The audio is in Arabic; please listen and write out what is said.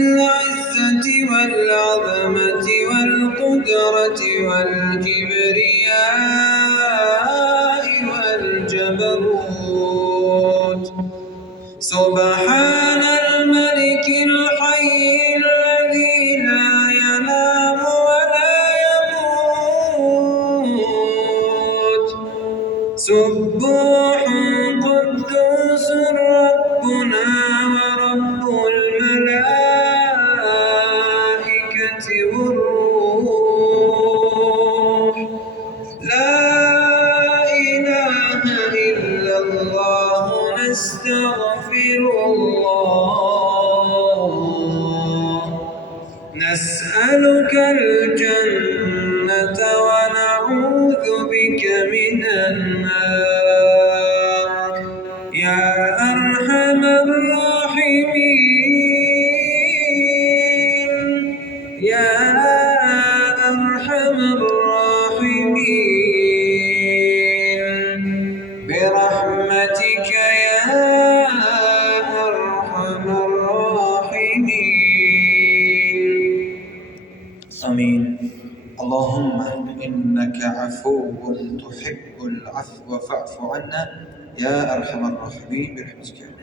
العزة والعظمة والقدرة والكبرياء والجبروت. سبحان الملك الحي الذي لا ينام ولا يموت. سبوح قدوس ربنا ورب الملائكة والروح. لا إله إلا الله. نستغفر الله. نسألك الجنة ونعوذ بك من النار. يا أرحم الراحمين. يا أرحم الراحمين برحمتك يا أرحم الراحمين. آمين. اللهم إنك عفو تحب العفو فاعف عنا يا أرحم الراحمين برحمتك.